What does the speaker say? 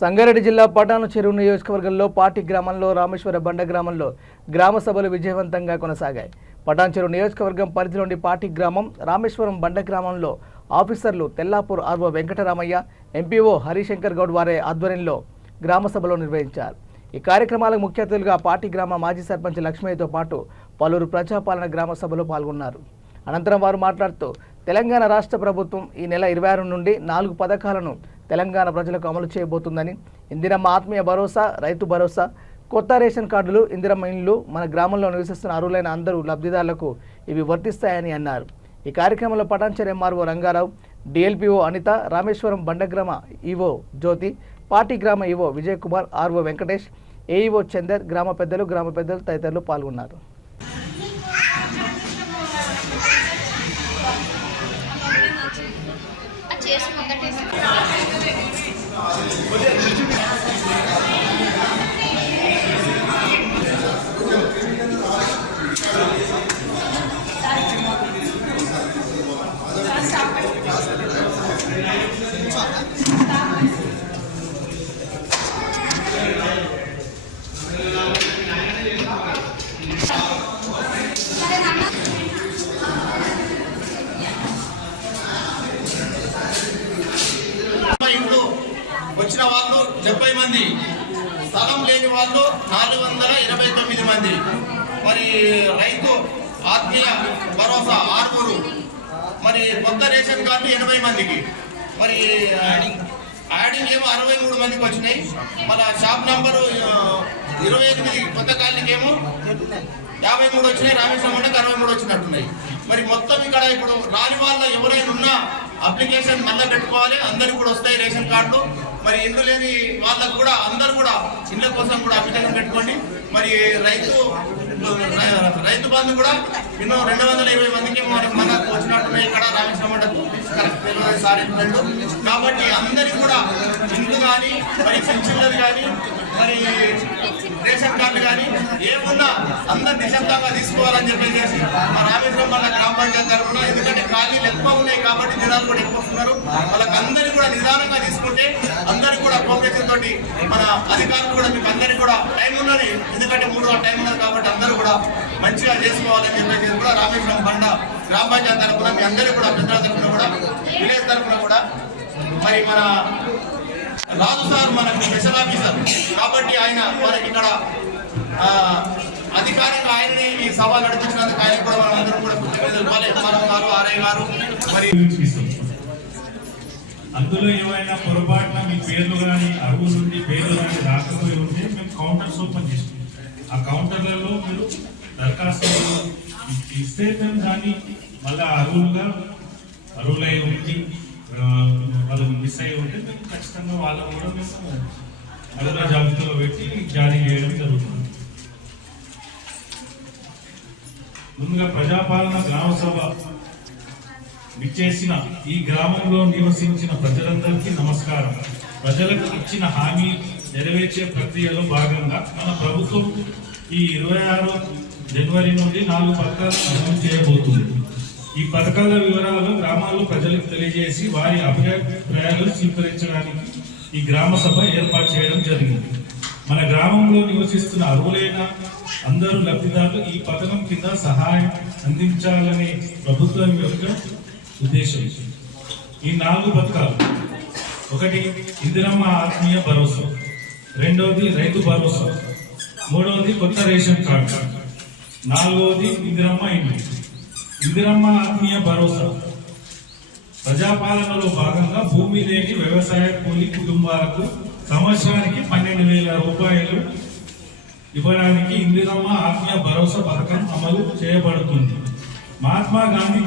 సంగారెడ్డి జిల్లా పటాను చెరువు నియోజకవర్గంలో పాటి గ్రామంలో రామేశ్వర బండ గ్రామంలో గ్రామ సభలు విజయవంతంగా కొనసాగాయి. పటాన్ చెరువు నియోజకవర్గం పరిధిలోని పాటి గ్రామం రామేశ్వరం బండ గ్రామంలో ఆఫీసర్లు తెల్లాపూర్ ఆర్వో వెంకటరామయ్య, ఎంపీఓ హరిశంకర్ గౌడ్ వారి ఆధ్వర్యంలో గ్రామ సభలు నిర్వహించారు. ఈ కార్యక్రమాలకు ముఖ్య అతిథులుగా పాటి గ్రామ మాజీ సర్పంచ్ లక్ష్మయ్యతో పాటు పలువురు ప్రజాపాలన గ్రామ సభలో పాల్గొన్నారు. అనంతరం వారు మాట్లాడుతూ తెలంగాణ రాష్ట్ర ప్రభుత్వం ఈ నెల 26 నుండి 4 పథకాలను తెలంగాణ ప్రజలకు అమలు చేయబోతుందని, ఇందిరమ్మ ఆత్మీయ భరోసా, రైతు భరోసా, కొత్త రేషన్ కార్డులు, ఇందిరమ్మ ఇండ్లు మన గ్రామంలో నివసిస్తున్న అర్హులైన అందరూ లబ్ధిదారులకు ఇవి వర్తిస్తాయని అన్నారు. ఈ కార్యక్రమంలో పటాన్చెరు ఎంఆర్ఓ రంగారావు, డిఎల్పిఓ అనిత, రామేశ్వరం బండగ్రామ ఈవో జ్యోతి, పాటి గ్రామ EO Vijay Kumar, RO Venkatesh, AEO Chander, గ్రామ పెద్దలు తదితరులు పాల్గొన్నారు. వచ్చిన వాళ్ళు 70 మంది, స్థలం లేని వాళ్ళు 429 మంది, మరి రైతు ఆత్మీయ భరోసా 6, మరి కొత్త రేషన్ కార్డు 80 మందికి, మరి యాడింగ్ ఏమో 63 మందికి వచ్చినాయి. మన షాప్ నంబరు 28 కొత్త కాలనీకి ఏమో 53 వచ్చినాయి, రామేశ్వరం అంటే 63 వచ్చినట్టున్నాయి. మరి మొత్తం ఇక్కడ ఇప్పుడు రాని వాళ్ళ ఎవరైనా ఉన్నా అప్లికేషన్ మళ్ళీ పెట్టుకోవాలి, అందరికి కూడా వస్తాయి రేషన్ కార్డు. మరి ఇల్లు లేని వాళ్ళకు కూడా అందరు కూడా ఇళ్ళ కోసం కూడా అప్లికేషన్ పెట్టుకోండి. మరి రైతు బంధు కూడా ఎన్నో 220 మందికి మనకు వచ్చినట్టున్నాయి ఇక్కడ రామేశ్వరం కాబట్టి అందరికి కూడా ఇల్లు కానీ, మరి పెన్షన్లు కానీ, మరి రేషన్ కార్డు కానీ ఏమున్నా అందరు నిశ్శబ్దంగా తీసుకోవాలని చెప్పేసి మా రామేశ్వరం వాళ్ళ గ్రామ పంచాయతీ తరఫున, ఎందుకంటే ఖాళీలు ఎక్కువ ఉన్నాయి కాబట్టి జనాలు కూడా ఎక్కువ వస్తున్నారు, వాళ్ళకందరికీ కూడా నిదానంగా తీసుకుంటే అందరికి కూడా కోఆపరేషన్ తోటి మన అధికారులు కూడా మీకు అందరికీ కూడా టైం ఉన్నది, ఎందుకంటే 3 గంటల టైం ఉన్నది కాబట్టి అందరూ కూడా మంచిగా చేసుకోవాలని చెప్పేసి కూడా రామేశ్వరం బండ గ్రామ పంచాయతీ తరఫున మీ అందరికీ కూడా పెద్దల తరఫున కూడా విలేజ్ తరఫున కూడా మరి మన రాజు సార్ మనకు స్పెషల్ ఆఫీసర్ కాబట్టి ఆయన మనకి ఇక్కడ అధికారిగా ఆయననే ఈ సభ నడిపించినందుకు ఆయన కూడా మనం అందరం కూడా గారు, ఆర్ఐ గారు మరి అందులో ఏమైనా పొరపాటున మీ పేర్లు కానీ అరువు నుండి పేర్లు కానీ రాకపోయి ఉంటే మేము కౌంటర్స్ ఓపెన్ చేస్తాం. ఆ కౌంటర్లలో మీరు దరఖాస్తులు ఇస్తే మేము దాన్ని మళ్ళీ అరువులై ఉండి వాళ్ళు మిస్ అయ్యి ఉంటే మేము ఖచ్చితంగా వాళ్ళకు కూడా మేము అరువుల జాబితాలో పెట్టి జారీ చేయడం జరుగుతుంది. ముందుగా ప్రజాపాలన గ్రామ సభ విచ్చేసిన ఈ గ్రామంలో నివసించిన ప్రజలందరికీ నమస్కారం. ప్రజలకు ఇచ్చిన హామీ నెరవేర్చే ప్రక్రియలో భాగంగా మన ప్రభుత్వం ఈ 26 జనవరి నుండి 4 పథకాలు అమలు చేయబోతుంది. ఈ పథకాల వివరాలు గ్రామాల్లో ప్రజలకు తెలియజేసి వారి అభిప్రాయాలు స్వీకరించడానికి ఈ గ్రామ సభ ఏర్పాటు చేయడం జరిగింది. మన గ్రామంలో నివసిస్తున్న అర్హులైన అందరూ లబ్ధిదారులు ఈ పథకం కింద సహాయం అందించాలనే ప్రభుత్వం యొక్క ఉద్దేశం. ఈ 4 పథకాలు: 1 ఇందిరమ్మ ఆత్మీయ భరోసా, 2ది రైతు భరోసా, 3వది కొత్త రేషన్ కార్డు, 4వది ఇందిరమ్మ ఇండ్లు. ఇందిరమ్మ ఆత్మీయ భరోసా ప్రజాపాలనలో భాగంగా భూమి లేని వ్యవసాయ కూలీ కుటుంబాలకు సంవత్సరానికి 12,000 రూపాయలు ఇవ్వడానికి ఇందిరమ్మ ఆత్మీయ భరోసా పథకం అమలు చేయబడుతుంది. మహాత్మా గాంధీ